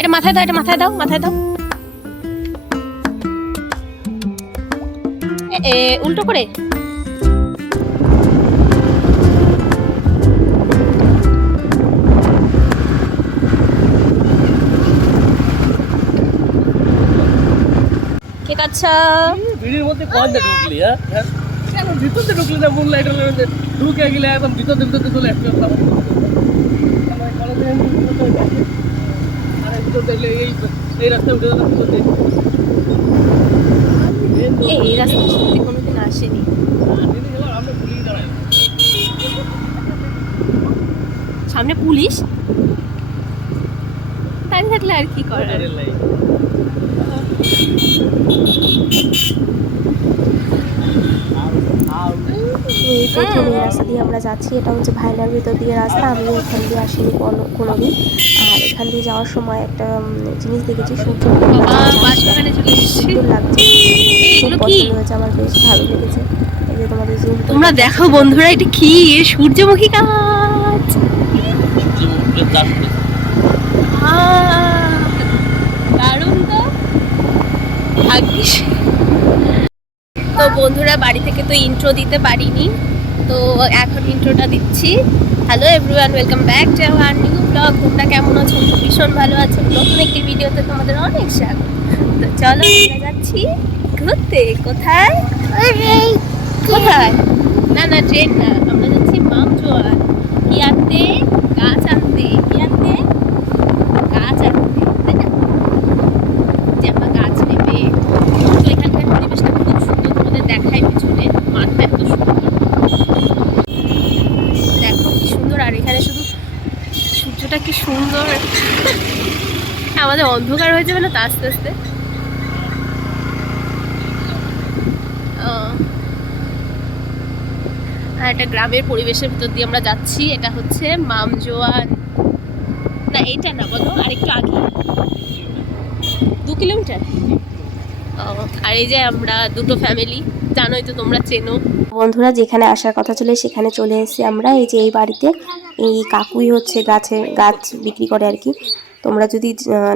এটা মাথায় দাও, এটা মাথায় দাও মাথায় দাও। এ- উল্টো করে। কে কাচ্ছা ভিড়ের মধ্যে কোন ঢুকলি হ্যাঁ? হ্যাঁ? কেন ঢুকলি না? মুন লাইটের মধ্যে ঢুকে গেলে একদম ভিতরতে ভিতরতে চলে আরে এই রাস্তায় উঠে কোনোদিন আসেনি। সামনে পুলিশ দাঁড়িয়ে থাকলে আর কি করার লাইন। এই প্রথম এই রাস্তা দিয়ে আমরা যাচ্ছি। এটা হচ্ছে ভাইলার ভিতর দিয়ে রাস্তা। আমি এখান দিয়ে আসিনি কোনো দিন আর এখান দিয়ে যাওয়ার সময় একটা জিনিস দেখেছি সূর্য সুন্দর লাগছে। খুব কি? পছন্দ হয়েছে আমার বেশ ভালো লেগেছে। এই যে তোমাদের জুম তোমরা দেখো বন্ধুরা এটা কি? সূর্যমুখী গাছ। দারুণ তো। ভাগ্যিস। তো বন্ধুরা বাড়ি থেকে তো ইন্ট্রো দিতে পারিনি, তো এখন ইন্ট্রোটা দিচ্ছি। Hello everyone welcome back to our new blog তোমরা কেমন আছো? ভীষণ ভালো আছো। নতুন একটি ভিডিওতে তোমাদের অনেক স্বাগত। তো চলো আমরা যাচ্ছি। ঘুরতে। কোথায়? কোথায়? না না, ট্রেন না। আমরা যাচ্ছি মামজোয়ার। কি আনতে? গাছ আনতে কি আনতে গাছ আনতে তাই না যে আমরা গাছ নেবে তো এখানকার পরিবেশটা খুব সুন্দর তোমাদের দেখাই পিছনে মাঠটা এত সুন্দর। দেখো কি সুন্দর, আর এখানে শুধু সূর্যটা কি সুন্দর। আমাদের অন্ধকার হয়ে যাবে না তো আস্তে আস্তে। আর একটা গ্রামের পরিবেশের ভিতর দিয়ে আমরা যাচ্ছি, এটা হচ্ছে মামজোয়ান না, এইটা না, বলো, আরেকটু আগে। দু কিলোমিটার? আর এই যে আমরা দুটো ফ্যামিলি জানোই তো তোমরা চেনো। বন্ধুরা যেখানে আসার কথা ছিল সেখানে চলে এসেছি আমরা। এই যে এই বাড়িতে এই কাকুই হচ্ছে গাছে গাছ বিক্রি করে আর কি। তোমরা যদি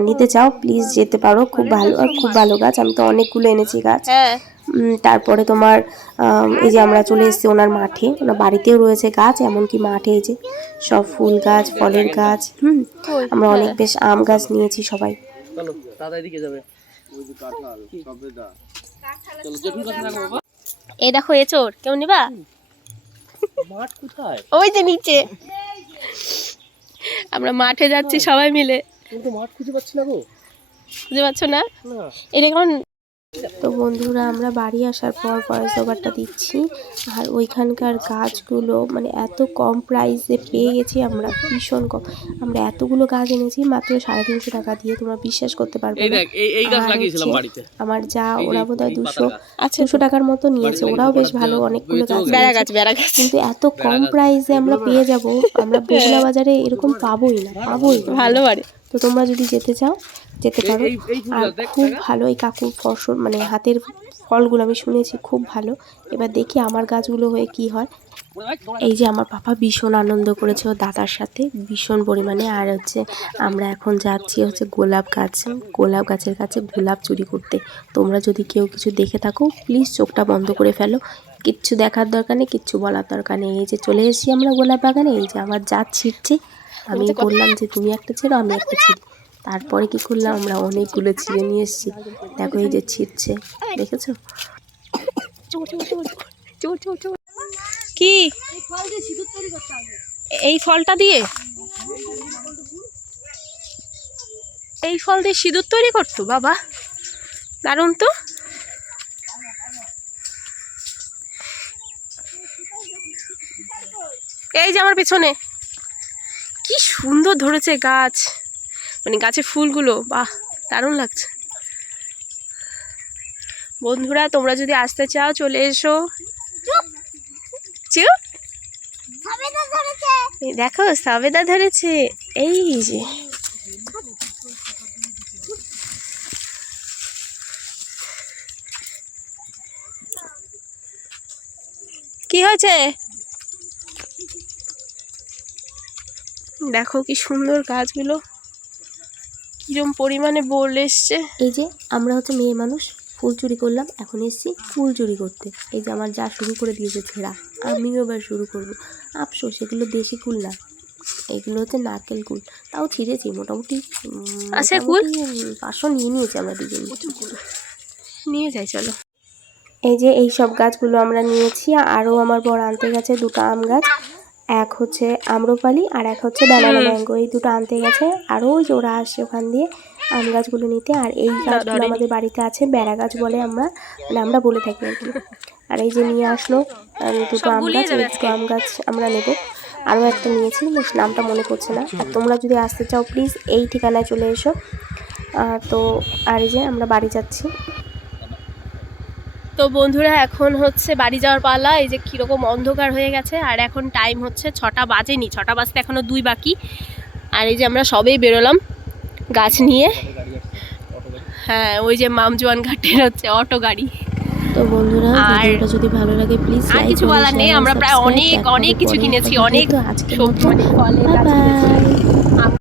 নিতে চাও প্লিজ যেতে পারো। খুব ভালো আর খুব ভালো গাছ। আমি তো অনেকগুলো এনেছি গাছ। হ্যাঁ। তারপরে তোমার এই যে আমরা চলে এসেছি ওনার মাঠে। ওনার বাড়িতেও রয়েছে গাছ এমনকি মাঠে এই যে সব ফুল গাছ ফলের গাছ হুম। আমরা অনেক বেশ আম গাছ নিয়েছি সবাই। চলো দাদা এদিকে যাবে। চলো কাছে থাকো। বাবা এই দেখো এ চোর কেউ নিবা? মাঠ কোথায়? ওই যে নিচে। আমরা মাঠে যাচ্ছি সবাই মিলে। কিন্তু মাঠ খুঁজে পাচ্ছি না গো। পারছ না? না। এটা কেমন তো বন্ধুরা আমরা বাড়ি আসার পর ভয়েস ওভারটা দিচ্ছি। আর ওইখানকার গাছগুলো মানে এত কম প্রাইসে পেয়ে গেছি আমরা। ভীষণ কম। আমরা এতগুলো গাছ এনেছি মাত্র সাড়ে তিনশো টাকা দিয়ে। তোমরা বিশ্বাস করতে পারবে না। দেখ এই এই গাছ আর লাগিয়েছিলাম হচ্ছে বাড়িতে। আমার যা ওরা বোধ হয় দুশো। আচ্ছা দুশো টাকার মতো নিয়েছে। ওরাও বেশ ভালো অনেকগুলো গাছ কিন্তু এত কম প্রাইসে আমরা পেয়ে যাব। আমরা বগুলা বাজারে এরকম পাবোই না পাবোই ভালো বাড়ি। তো তোমরা যদি যেতে চাও যেতে পারো। আর খুব ভালো এই কাকুর ফসল মানে হাতের ফলগুলো আমি শুনেছি খুব ভালো। এবার দেখি আমার গাছগুলো হয়ে কি হয়। এই যে আমার পাপা ভীষণ আনন্দ করেছে ওর দাদার সাথে ভীষণ পরিমাণে। আর হচ্ছে আমরা এখন যাচ্ছি হচ্ছে গোলাপ গাছ গোলাপ গাছের কাছে গোলাপ চুরি করতে। তোমরা যদি কেউ কিছু দেখে থাকো প্লিজ চোখটা বন্ধ করে ফেলো। কিচ্ছু দেখার দরকার নেই কিচ্ছু বলার দরকার নেই। এই যে চলে এসেছি আমরা গোলাপ বাগানে এই যে আমার যা আমি বললাম যে তুমি একটা ছিঁড়ো আমি একটা ছিঁড়ি। তারপরে কি করলাম আমরা অনেকগুলো ছিঁড়ে নিয়ে এসেছি। দেখো এই যে ছিঁড়ছে। দেখেছ? কি? এই ফলটা দিয়ে? এই ফল দিয়ে সিঁদুর তৈরি করতো বাবা। দারুণ তো। এই যে আমার পেছনে। কি সুন্দর ধরেছে গাছ। মানে গাছের ফুলগুলো বাহ দারুণ লাগছে। বন্ধুরা তোমরা যদি আসতে চাও চলে এসো। চুপ। দেখো সাবেদা ধরেছে। এই যে। কি হয়েছে? দেখো কি সুন্দর গাছগুলো। কিরম পরিমাণে বল এসছে। এই যে আমরা হচ্ছে মেয়ে মানুষ ফুল চুরি করলাম এখন এসছি ফুল চুরি করতে। এই যে আমার যা শুরু করে দিয়েছে ছেঁড়া আমিও এবার শুরু করব। আফসোস এগুলো দেশি কুল না। এগুলো হচ্ছে নারকেল কুল। তাও ছিঁড়েছি মোটামুটি আছে কুল? পাঁচশো নিয়ে নিয়েছি আমরা দুজন। নিয়ে যাই চলো। এই যে এই সব গাছগুলো আমরা নিয়েছি আরও আমার বড় আনতে গেছে দুটো আম গাছ। এক হচ্ছে আম্রপালি আর এক হচ্ছে ব্যানানা ম্যাঙ্গো এই দুটো আনতে গেছে আরও ওই যে ওরা আসছে ওখান দিয়ে আম গাছগুলো নিতে। আর এই গাছগুলো আমাদের বাড়িতে আছে বেড়া গাছ বলে আমরা মানে আমরা বলে থাকি আর কি। আর এই যে নিয়ে আসলো দুটো আম গাছ এই দুটো আম গাছ আমরা নেব। আরও একটা নিয়েছি নামটা মনে পড়ছে না। আর তোমরা যদি আসতে চাও প্লিজ এই ঠিকানায় চলে এসো। তো আর এই যে আমরা বাড়ি যাচ্ছি। তো বন্ধুরা এখন হচ্ছে বাড়ি যাওয়ার পালা। এই যে কীরকম অন্ধকার হয়ে গেছে আর এখন টাইম হচ্ছে ছটা বাজেনি। ছটা বাজতে এখনও দুই বাকি। আর এই যে আমরা সবেই বেরোলাম গাছ নিয়ে। হ্যাঁ ওই যে মামজোয়ান ঘাটের হচ্ছে অটো গাড়ি। তো বন্ধুরা আর- ভিডিওটা যদি ভালো লাগে প্লিজ আর কিছু বলার নেই। আমরা প্রায় অনেক অনেক কিছু কিনেছি। অনেক সবজি। বাই